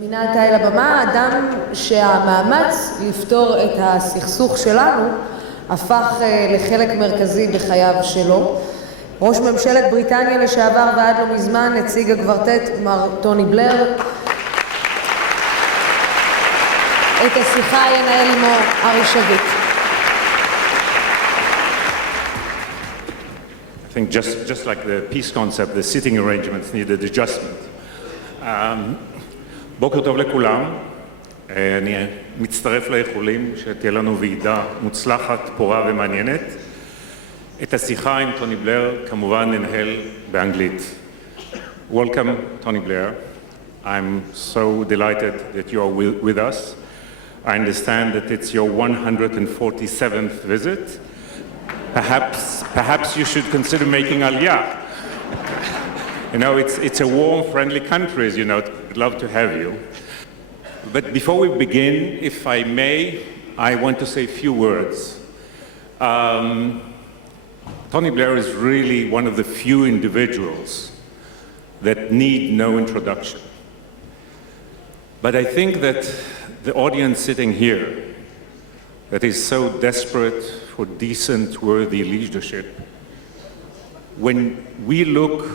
מזמינה עתה אל הבמה אדם שהמאמץ לפתור את הסכסוך שלנו הפך לחלק מרכזי בחייו שלו. ראש ממשלת בריטניה לשעבר ועד לא מזמן נציג הקוורטט מר טוני בלייר. את השיחה ינהל עמו שביט. I think just like the peace concept, the sitting arrangements needed adjustment. בוקר טוב לכולם. אני מצטרף לאיחולים שתהיה לנו ועידה מוצלחת, פורה ומעניינת. את השיחה עם טוני בלייר כמובן ננהל באנגלית. Welcome, Tony Blair. I'm so delighted that you are with us. I understand that it's your 147th visit. Perhaps you should consider making Aliyah. You know, it's a warm, friendly country, as you know. I'd love to have you. But before we begin, if I may, I want to say a few words. Tony Blair is really one of the few individuals that need no introduction. But I think that the audience sitting here that is so desperate for decent, worthy leadership, when we look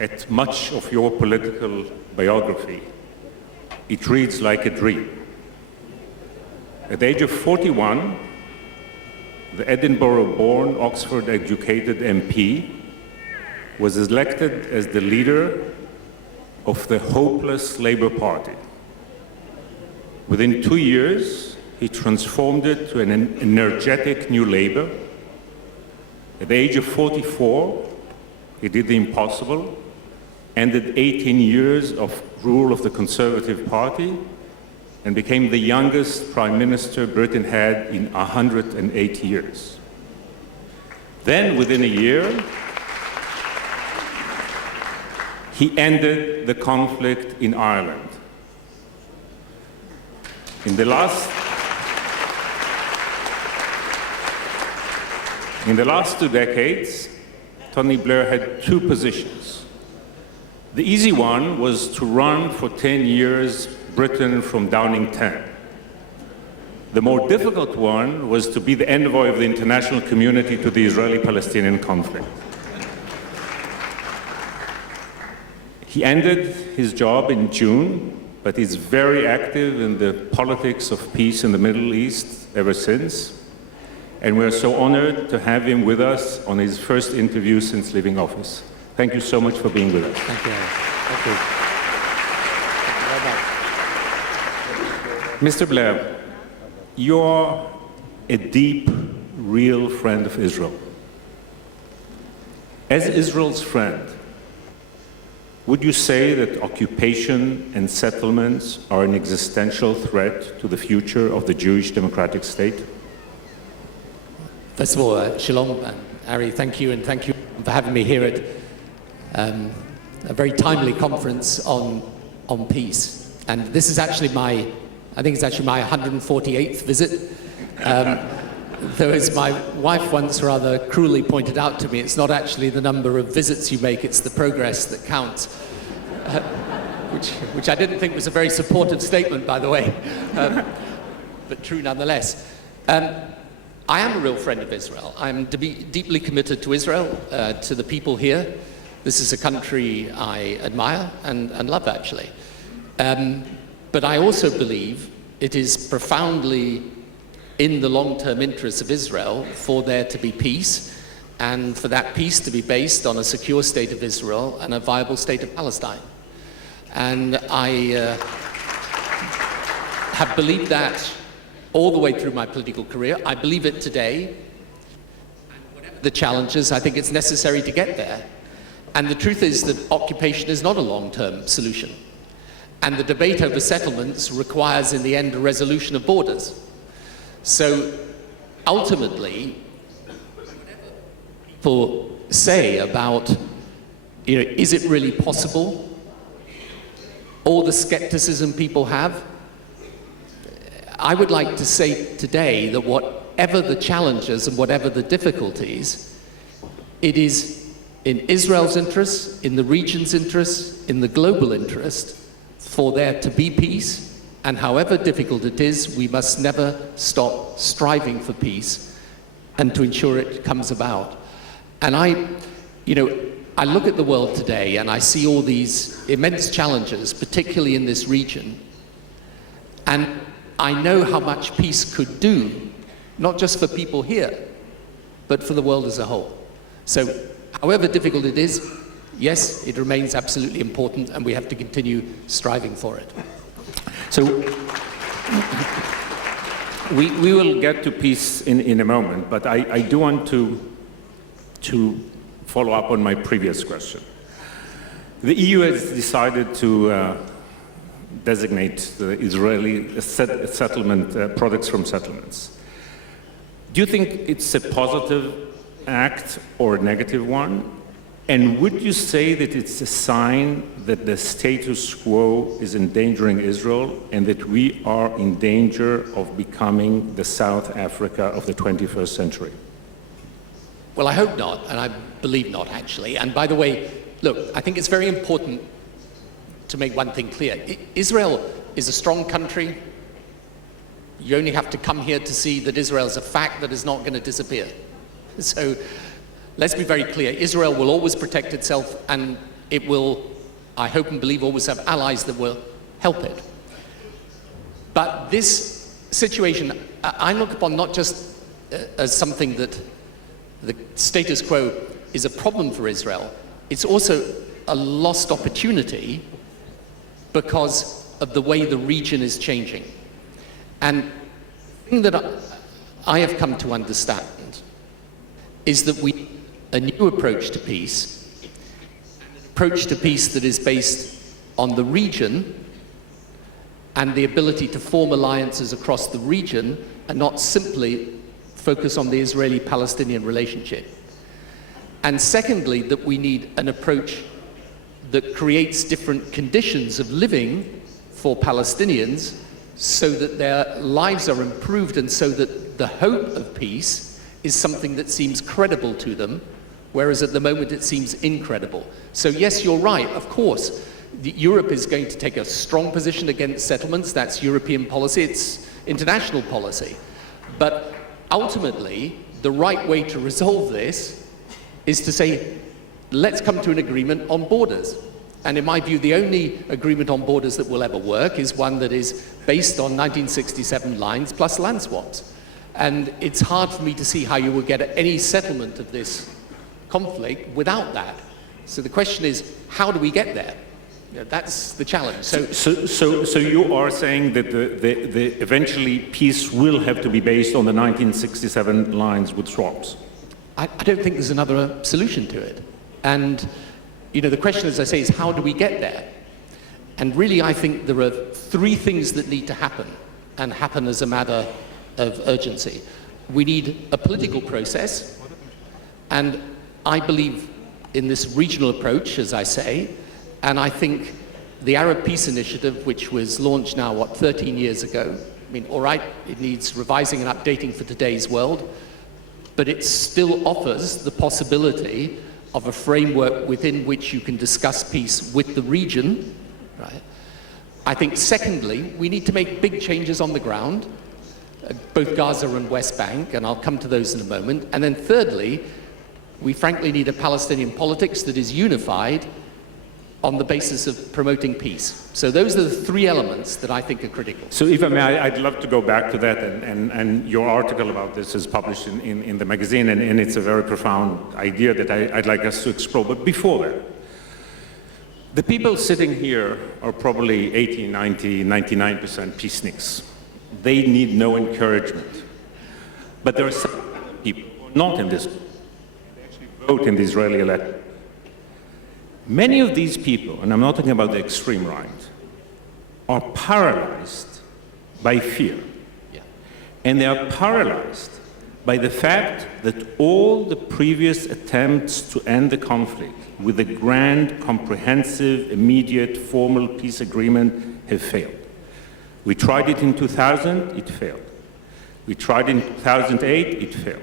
at much of your political biography, it reads like a dream. At the age of 41, the Edinburgh-born, Oxford-educated MP was elected as the leader of the hopeless Labour Party. Within 2 years, he transformed it to an energetic new Labour. At the age of 44, he did the impossible, ended 18 years of rule of the Conservative Party, and became the youngest Prime Minister Britain had in 108 years. Then, within a year, he ended the conflict in Ireland. In the last 2 decades, Tony Blair had 2 positions. The easy one was to run for 10 years Britain from Downing 10. The more difficult one was to be the envoy of the international community to the Israeli-Palestinian conflict. He ended his job in June, but he's very active in the politics of peace in the Middle East ever since. And we are so honored to have him with us on his first interview since leaving office. Thank you so much for being with us. Thank you. Thank you. Mr. Blair, you're a deep, real friend of Israel. As Israel's friend, would you say that occupation and settlements are an existential threat to the future of the Jewish democratic state? First of all, Shalom, Ari, thank you, and thank you for having me here at a very timely conference on peace. And this is actually I think it's actually my 148th visit. Though as my wife once rather cruelly pointed out to me, it's not actually the number of visits you make, it's the progress that counts. Which I didn't think was a very supportive statement, by the way, but true nonetheless. I am a real friend of Israel. I'm deeply committed to Israel, to the people here. This is a country I admire and love, actually. But I also believe it is profoundly in the long-term interests of Israel for there to be peace, and for that peace to be based on a secure state of Israel and a viable state of Palestine. And I have believed that all the way through my political career. I believe it today. The challenges, I think it's necessary to get there. And the truth is that occupation is not a long-term solution. And the debate over settlements requires, in the end, a resolution of borders. So, ultimately, people say about, is it really possible? All the skepticism people have. I would like to say today that whatever the challenges and whatever the difficulties, it is in Israel's interest, in the region's interest, in the global interest, for there to be peace, and however difficult it is, we must never stop striving for peace and to ensure it comes about. And I look at the world today and I see all these immense challenges, particularly in this region, and I know how much peace could do, not just for people here, but for the world as a whole. So, however difficult it is, yes, it remains absolutely important, and we have to continue striving for it. So, we will get to peace in a moment, but I do want to follow up on my previous question. The EU has decided to designate the Israeli settlement products from settlements. Do you think it's a positive act or a negative one? And would you say that it's a sign that the status quo is endangering Israel and that we are in danger of becoming the South Africa of the 21st century? Well, I hope not, and I believe not, actually. And by the way, look, I think it's very important to make one thing clear. Israel is a strong country. You only have to come here to see that Israel is a fact that is not going to disappear. So let's be very clear. Israel will always protect itself, and it will, I hope and believe, always have allies that will help it. But this situation, I look upon not just as something that the status quo is a problem for Israel, it's also a lost opportunity because of the way the region is changing. And the thing that I have come to understand is that we need a new approach to peace, an approach to peace that is based on the region and the ability to form alliances across the region and not simply focus on the Israeli-Palestinian relationship. And secondly, that we need an approach that creates different conditions of living for Palestinians so that their lives are improved and so that the hope of peace is something that seems credible to them, whereas at the moment it seems incredible. So yes, you're right, of course, Europe is going to take a strong position against settlements. That's European policy, it's international policy. But ultimately, the right way to resolve this is to say, let's come to an agreement on borders. And in my view, the only agreement on borders that will ever work is one that is based on 1967 lines plus land swaps. And it's hard for me to see how you will get any settlement of this conflict without that. So the question is, how do we get there? You know, that's the challenge. So you are saying that the eventually peace will have to be based on the 1967 lines with swaps? I don't think there's another solution to it. And you know, the question, as I say, is how do we get there? And really, I think there are three things that need to happen, and happen as a matter of urgency. We need a political process, and I believe in this regional approach, as I say, and I think the Arab Peace Initiative, which was launched now, 13 years ago, I mean, all right, it needs revising and updating for today's world, but it still offers the possibility of a framework within which you can discuss peace with the region, right? I think secondly, we need to make big changes on the ground, both Gaza and West Bank, and I'll come to those in a moment. And then thirdly, we frankly need a Palestinian politics that is unified on the basis of promoting peace. So those are the three elements that I think are critical. So if I may, I'd love to go back to that, and your article about this is published in the magazine, and it's a very profound idea that I'd like us to explore. But before that, the people sitting here are probably 80, 90, 99% peaceniks. They need no encouragement. But there are some people who are not in this, they actually vote in the Israeli election. Many of these people, and I'm not talking about the extreme right, are paralyzed by fear. Yeah. And they are paralyzed by the fact that all the previous attempts to end the conflict with a grand, comprehensive, immediate, formal peace agreement have failed. We tried it in 2000, it failed. We tried it in 2008, it failed.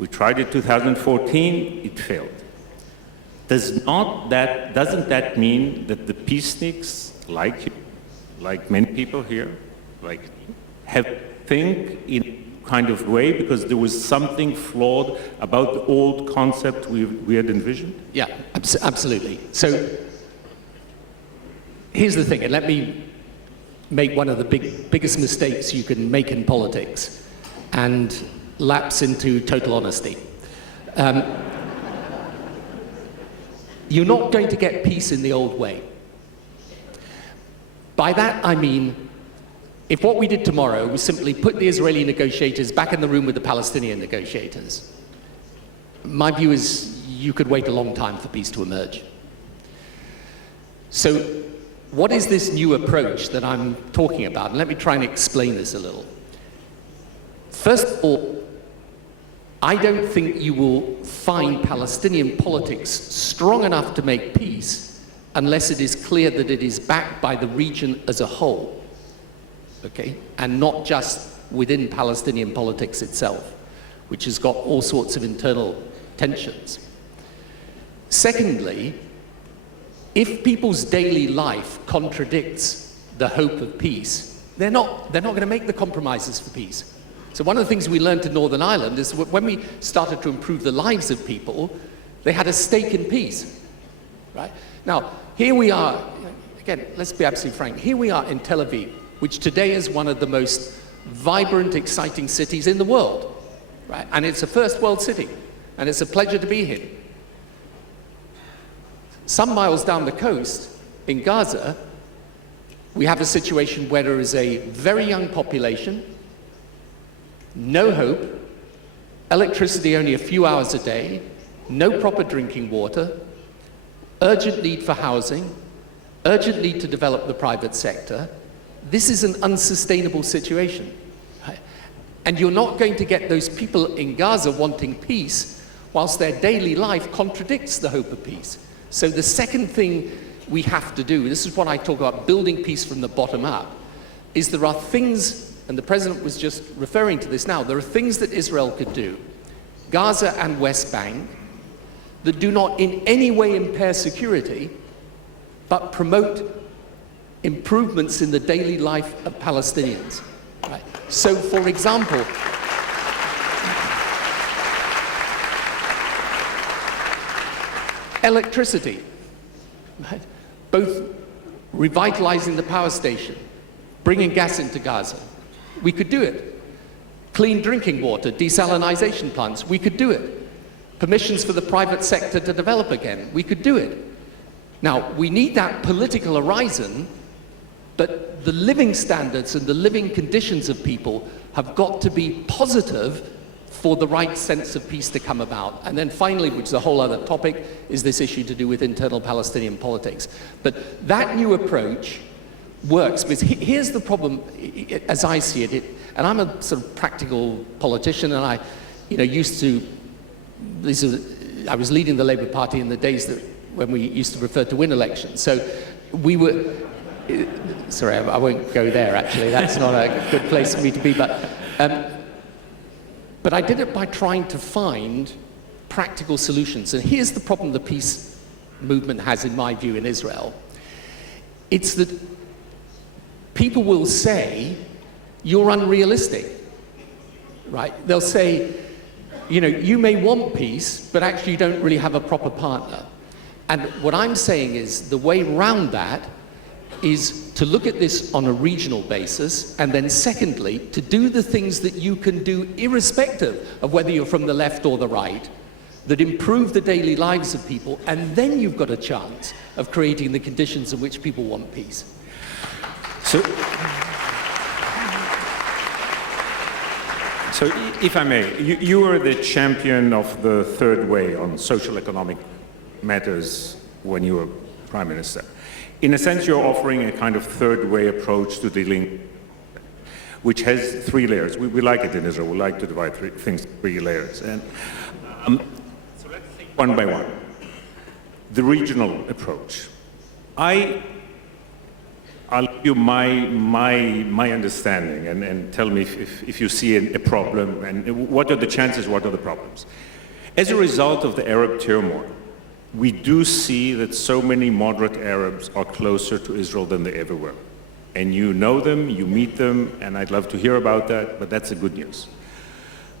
We tried it in 2014, it failed. Doesn't that mean that the peaceniks like many people here, have think in kind of way because there was something flawed about the old concept we had envisioned? Yeah, absolutely. So here's the thing, and let me make one of the biggest mistakes you can make in politics and lapse into total honesty. You're not going to get peace in the old way. By that I mean, if what we did tomorrow was simply put the Israeli negotiators back in the room with the Palestinian negotiators, my view is you could wait a long time for peace to emerge. So what is this new approach that I'm talking about? And let me try and explain this a little. First of all, I don't think you will find Palestinian politics strong enough to make peace unless it is clear that it is backed by the region as a whole, okay? And not just within Palestinian politics itself, which has got all sorts of internal tensions. Secondly, if people's daily life contradicts the hope of peace, they're not going to make the compromises for peace. So one of the things we learned in Northern Ireland is when we started to improve the lives of people, they had a stake in peace, right? Now, here we are, again, let's be absolutely frank, here we are in Tel Aviv, which today is one of the most vibrant, exciting cities in the world, right? And it's a first world city, and it's a pleasure to be here. Some miles down the coast, in Gaza, we have a situation where there is a very young population, no hope, electricity only a few hours a day, no proper drinking water, urgent need for housing, urgent need to develop the private sector. This is an unsustainable situation. Right? And you're not going to get those people in Gaza wanting peace whilst their daily life contradicts the hope of peace. So the second thing we have to do, this is what I talk about building peace from the bottom up, is there are things, and the President was just referring to this now, there are things that Israel could do, Gaza and West Bank, that do not in any way impair security, but promote improvements in the daily life of Palestinians. Right? So, for example, electricity, right? Both revitalizing the power station, bringing gas into Gaza, we could do it. Clean drinking water, desalinization plants, we could do it. Permissions for the private sector to develop again, we could do it. Now, we need that political horizon, but the living standards and the living conditions of people have got to be positive for the right sense of peace to come about. And then finally, which is a whole other topic, is this issue to do with internal Palestinian politics. But that new approach works, because here's the problem, as I see it, and I'm a sort of practical politician, and I used to, I was leading the Labour Party in the days when we used to prefer to win elections. So we were, sorry, I won't go there actually, that's not a good place for me to be, but I did it by trying to find practical solutions. And here's the problem the peace movement has, in my view, in Israel. It's that people will say, you're unrealistic, right? They'll say, you may want peace, but actually you don't really have a proper partner. And what I'm saying is the way around that is to look at this on a regional basis, and then secondly, to do the things that you can do irrespective of whether you're from the left or the right, that improve the daily lives of people, and then you've got a chance of creating the conditions in which people want peace. So if I may, you are the champion of the third way on social economic matters when you were Prime Minister. In a sense, you're offering a kind of third way approach to dealing, which has three layers. We like it in Israel. We like to divide things in three layers. And so let's think one by one. The regional approach. I'll give you my understanding and tell me if you see a problem and what are the chances, what are the problems. As a result of the Arab turmoil, we do see that so many moderate Arabs are closer to Israel than they ever were. And you know them, you meet them, and I'd love to hear about that, but that's the good news.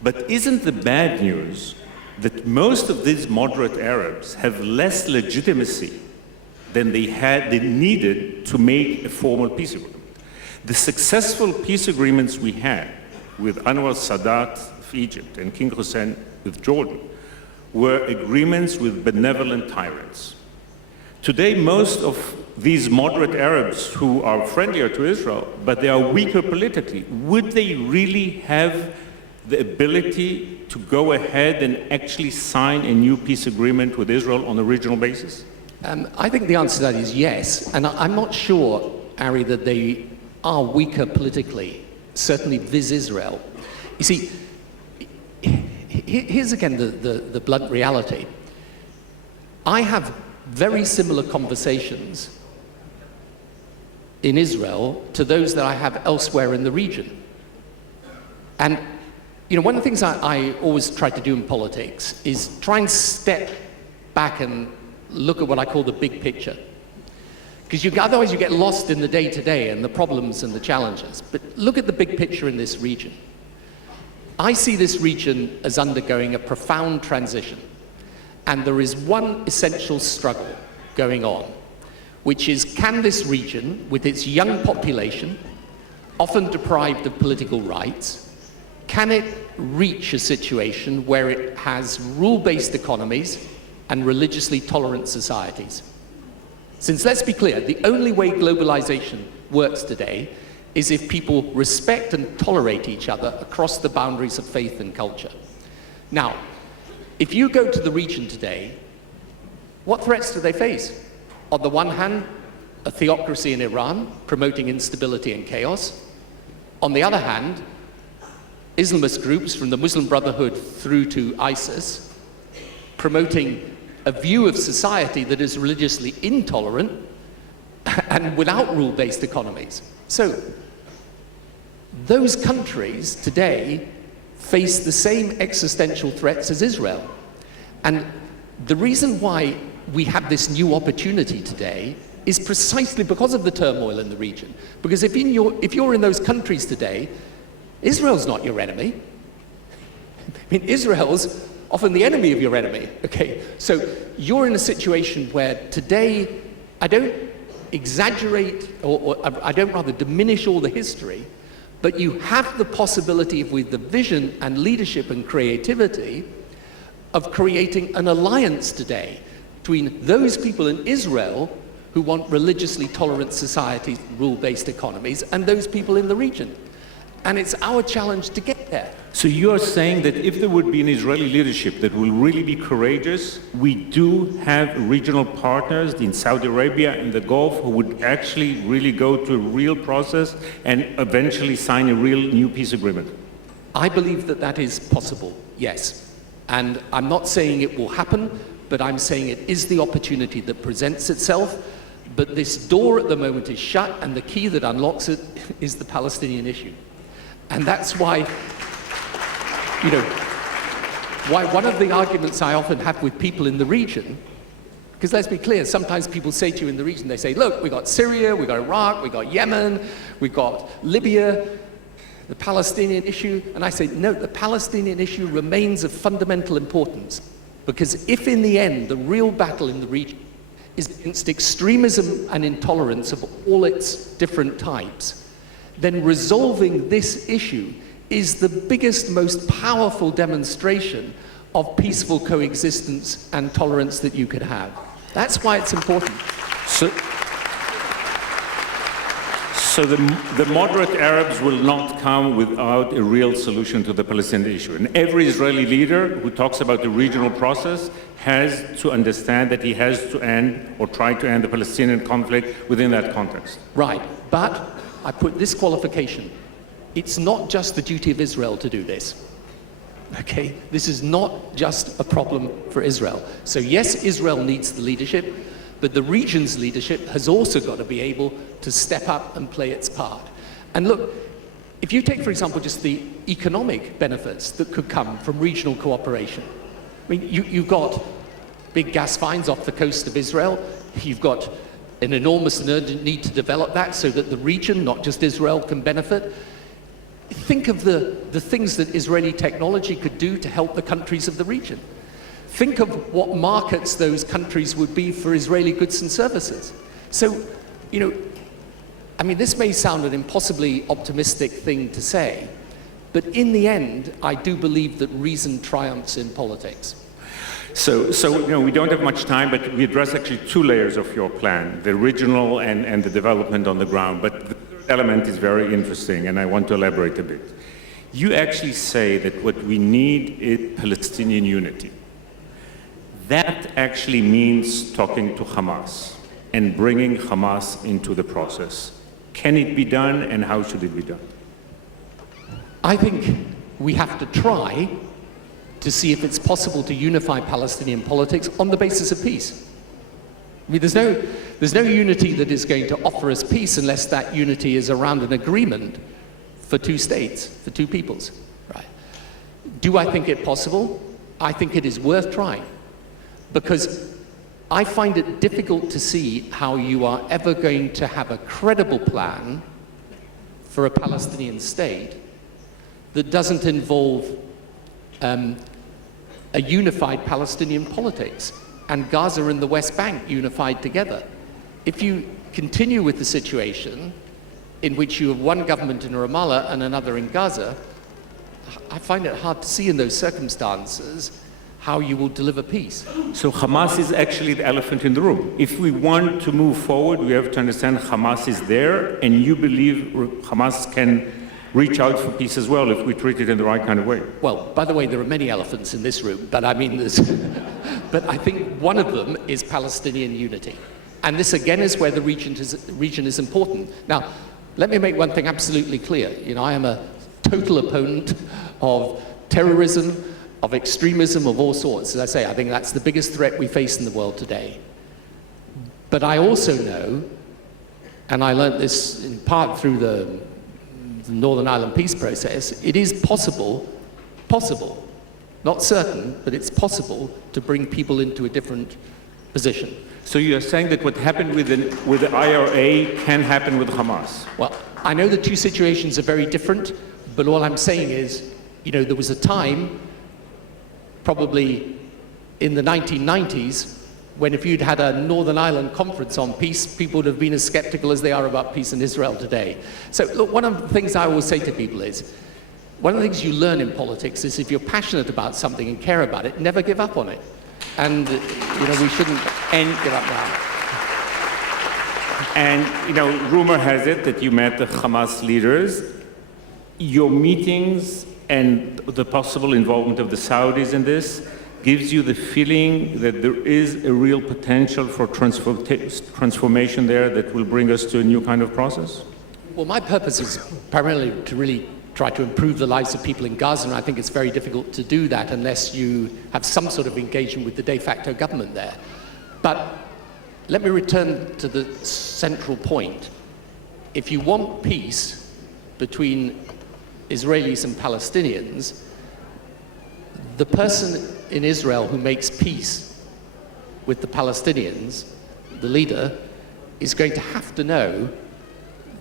But isn't the bad news that most of these moderate Arabs have less legitimacy than they needed to make a formal peace agreement? The successful peace agreements we had with Anwar Sadat of Egypt and King Hussein with Jordan were agreements with benevolent tyrants. Today, most of these moderate Arabs who are friendlier to Israel, but they are weaker politically, would they really have the ability to go ahead and actually sign a new peace agreement with Israel on a regional basis? I think the answer to that is yes, and I'm not sure, Ari, that they are weaker politically, certainly vis Israel. You see, here's again the blunt reality. I have very similar conversations in Israel to those that I have elsewhere in the region. And you know, one of the things I always try to do in politics is try and step back and look at what I call the big picture. Because otherwise you get lost in the day-to-day and the problems and the challenges. But look at the big picture in this region. I see this region as undergoing a profound transition. And there is one essential struggle going on, which is, can this region, with its young population, often deprived of political rights, can it reach a situation where it has rule-based economies and religiously tolerant societies? Since, let's be clear, the only way globalization works today is if people respect and tolerate each other across the boundaries of faith and culture. Now, if you go to the region today, what threats do they face? On the one hand, a theocracy in Iran promoting instability and chaos. On the other hand, Islamist groups from the Muslim Brotherhood through to ISIS promoting a view of society that is religiously intolerant and without rule-based economies. So, those countries today face the same existential threats as Israel. And the reason why we have this new opportunity today is precisely because of the turmoil in the region. Because if you're in those countries today, Israel's not your enemy. I mean, Israel's often the enemy of your enemy, okay? So you're in a situation where today, I don't exaggerate, or I don't rather diminish all the history, but you have the possibility of, with the vision and leadership and creativity, of creating an alliance today between those people in Israel who want religiously tolerant societies, rule-based economies, and those people in the region. And it's our challenge to get there. So you are saying that if there would be an Israeli leadership that will really be courageous, we do have regional partners in Saudi Arabia and the Gulf who would actually really go to a real process and eventually sign a real new peace agreement? I believe that that is possible, yes. And I'm not saying it will happen, but I'm saying it is the opportunity that presents itself. But this door at the moment is shut, and the key that unlocks it is the Palestinian issue. And that's why, you know, why one of the arguments I often have with people in the region, because let's be clear, sometimes people say to you in the region, they say, look, we got Syria, we got Iraq, we got Yemen, we got Libya, the Palestinian issue. And I say, no, the Palestinian issue remains of fundamental importance, because if in the end the real battle in the region is against extremism and intolerance of all its different types, then resolving this issue is the biggest, most powerful demonstration of peaceful coexistence and tolerance that you could have. That's why it's important. So the moderate Arabs will not come without a real solution to the Palestinian issue. And every Israeli leader who talks about the regional process has to understand that he has to end or try to end the Palestinian conflict within that context. Right, but I put this qualification. It's not just the duty of Israel to do this. Okay? This is not just a problem for Israel. So yes, Israel needs the leadership, but the region's leadership has also got to be able to step up and play its part. And look, if you take, for example, just the economic benefits that could come from regional cooperation. I mean, you've got big gas finds off the coast of Israel. You've got an enormous and urgent need to develop that so that the region, not just Israel, can benefit. Think of the things that Israeli technology could do to help the countries of the region. Think of what markets those countries would be for Israeli goods and services. So, you know, I mean, this may sound an impossibly optimistic thing to say, but in the end, I do believe that reason triumphs in politics. So you know, we don't have much time, but we address actually two layers of your plan, the regional and the development on the ground. But the third element is very interesting, and I want to elaborate a bit. You actually say that what we need is Palestinian unity. That actually means talking to Hamas and bringing Hamas into the process. Can it be done, and how should it be done? I think we have to try to see if it's possible to unify Palestinian politics on the basis of peace. I mean, there's no unity that is going to offer us peace unless that unity is around an agreement for two states, for two peoples. Right? Do I think it possible? I think it is worth trying, because I find it difficult to see how you are ever going to have a credible plan for a Palestinian state that doesn't involve a unified Palestinian politics and Gaza and the West Bank unified together. If you continue with the situation in which you have one government in Ramallah and another in Gaza, I find it hard to see in those circumstances how you will deliver peace. So Hamas is actually the elephant in the room. If we want to move forward, we have to understand Hamas is there, and you believe Hamas can reach out for peace as well if we treat it in the right kind of way. Well, by the way, there are many elephants in this room, but I mean, but I think one of them is Palestinian unity. And this again is where the region is important. Now, let me make one thing absolutely clear. You know, I am a total opponent of terrorism, of extremism of all sorts. As I say, I think that's the biggest threat we face in the world today. But I also know, and I learned this in part through the Northern Ireland peace process, it is possible, not certain, but it's possible to bring people into a different position. So you are saying that what happened with the IRA can happen with Hamas? Well, I know the two situations are very different, but all I'm saying is, you know, there was a time, probably in the 1990s, when if you'd had a Northern Ireland conference on peace, people would have been as skeptical as they are about peace in Israel today. So look, one of the things I always say to people is, one of the things you learn in politics is if you're passionate about something and care about it, never give up on it. And, you know, we shouldn't give up now. And, you know, rumor has it that you met the Hamas leaders. Your meetings and the possible involvement of the Saudis in this gives you the feeling that there is a real potential for transformation there that will bring us to a new kind of process? Well, my purpose is primarily to really try to improve the lives of people in Gaza, and I think it's very difficult to do that unless you have some sort of engagement with the de facto government there. But let me return to the central point. If you want peace between Israelis and Palestinians, the person in Israel who makes peace with the Palestinians, the leader, is going to have to know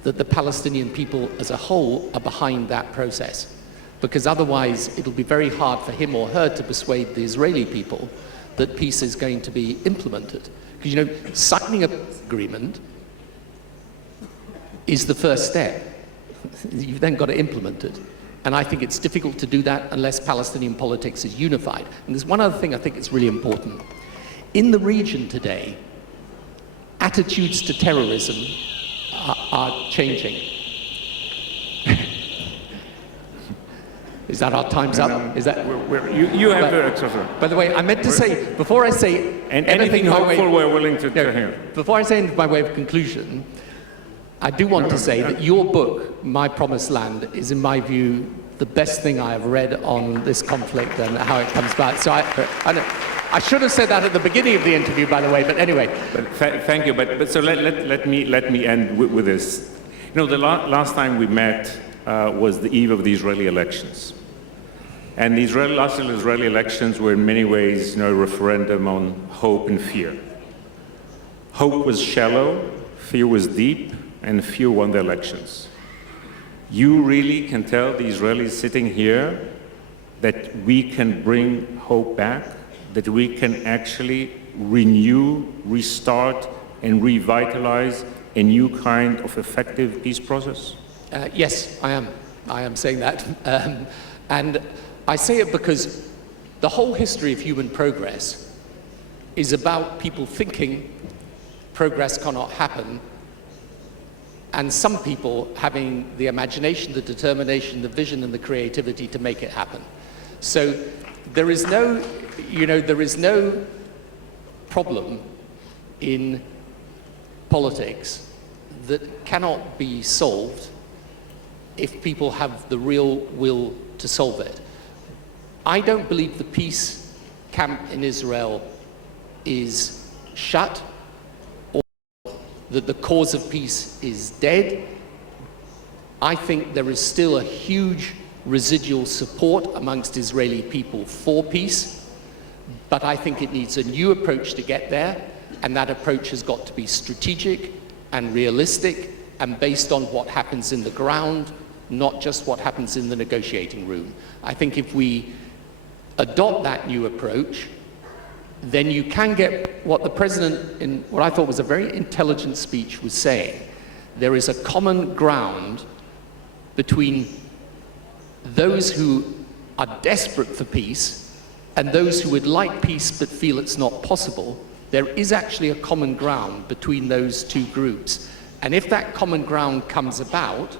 that the Palestinian people as a whole are behind that process, because otherwise it'll be very hard for him or her to persuade the Israeli people that peace is going to be implemented. Because, you know, signing an agreement is the first step. You've then got to implement it. And I think it's difficult to do that unless Palestinian politics is unified. And there's one other thing I think is really important. In the region today, attitudes to terrorism are changing. Is that our time's up? Is that you have the extra? By the way, I meant to say, before I say anything hopeful, we're willing to hear. Before I say anything by way of conclusion, I do want to say that your book, My Promised Land, is, in my view, the best thing I have read on this conflict and how it comes about. So I should have said that at the beginning of the interview, by the way, but anyway. But thank you. But so let me end with this. You know, the last time we met was the eve of the Israeli elections. And the last Israeli elections were in many ways, a referendum on hope and fear. Hope was shallow, fear was deep, and fear won the elections. You really can tell the Israelis sitting here that we can bring hope back, that we can actually renew, restart, and revitalize a new kind of effective peace process? Yes, I am. I am saying that. And I say it because the whole history of human progress is about people thinking progress cannot happen, and some people having the imagination, the determination, the vision, and the creativity to make it happen. So there is no, there is no problem in politics that cannot be solved if people have the real will to solve it. I don't believe the peace camp in Israel is shut, or that the cause of peace is dead. I think there is still a huge residual support amongst Israeli people for peace, but I think it needs a new approach to get there, and that approach has got to be strategic and realistic and based on what happens in the ground, not just what happens in the negotiating room. I think if we adopt that new approach, then you can get what the president, in what I thought was a very intelligent speech, was saying. There is a common ground between those who are desperate for peace and those who would like peace but feel it's not possible. There is actually a common ground between those two groups. And if that common ground comes about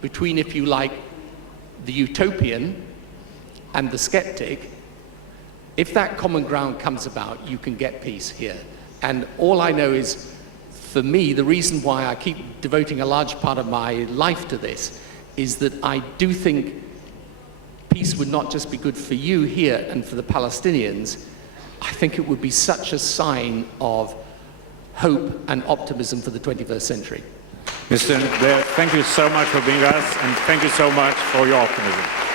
between, if you like, the utopian and the skeptic, if that common ground comes about, you can get peace here. And all I know is, for me, the reason why I keep devoting a large part of my life to this is that I do think peace would not just be good for you here and for the Palestinians. I think it would be such a sign of hope and optimism for the 21st century. Mr. Balier, thank you so much for being with us, and thank you so much for your optimism.